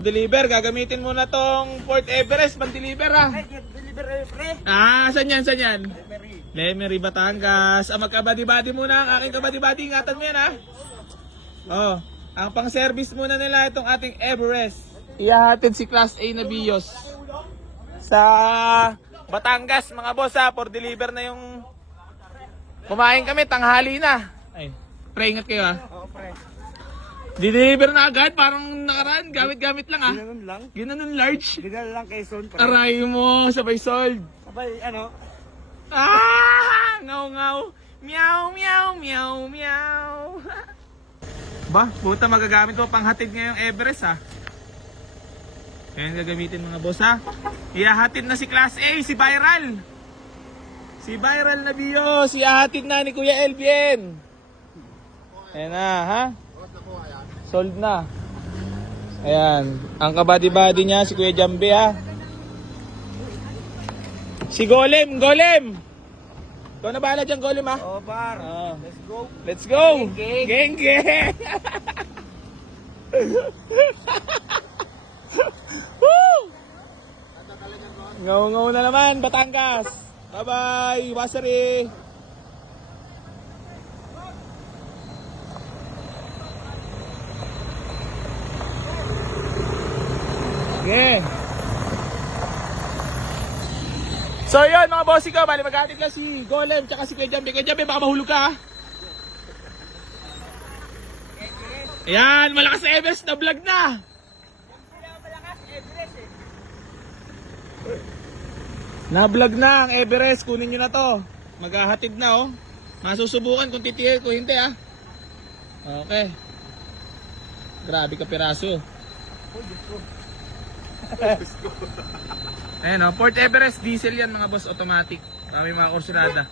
Deliver, gagamitin mo na tong Fort Everest, pan-deliver ah. Ay, deliver pre. Saan yan, saan yan? Memory. Lemery, Batangas. Magkabadi-badi muna ang aking kabadi-badi. Ingatan mo yan ha. Oh, ang pang-service muna nila itong ating Everest. Ihahatid si Class A na Bios sa Batangas mga boss ha. For deliver na yung kumain kami, tanghali na. Ay, pre, ingat kayo ha. Oo, pre. Deliver na agad, parang nakaraan, gamit-gamit lang ha. Ginanon lang. Ginanon large. Ginanon lang kay Son, pre. Aray mo, sabay sold. Sabay, ano? Ngaw-ngaw. Meow, meow, meow, meow. Ba, puta magagamit ko panghatid ngayong Everest ha. Kaya gagamitin mga boss ha. Ihahatid na si Class A, si Viral. Si Viral na Bios, ihahatid na ni Kuya Elvin. Ayan na ha. Sold na. Ayan, ang kabady-bady niya si Kuya Jambe ha. Si Golem, Golem! Ikaw na bahala dyan, Golem ha? Oo, par. Oo. Let's go. Let's go! Geng, Geng, geng! Woo! Ngaw-ngaw na naman, Batangas! Bye-bye, Wasari! Okay. So yun mga bossy ko, bali maghatid lang si Golem tsaka si Kuya Jambe. Kuya Jambe, baka mahulog ka ha. Ayan, malakas na Everest na vlog na. Na-vlog na ang Everest, kunin nyo na to. Maghahatid na oh. Masusubukan kung titigil ko, hindi ah. Okay. Grabe ka piraso. Ayan o, Fort Everest diesel yan mga boss, automatic. Kami mga kursurada.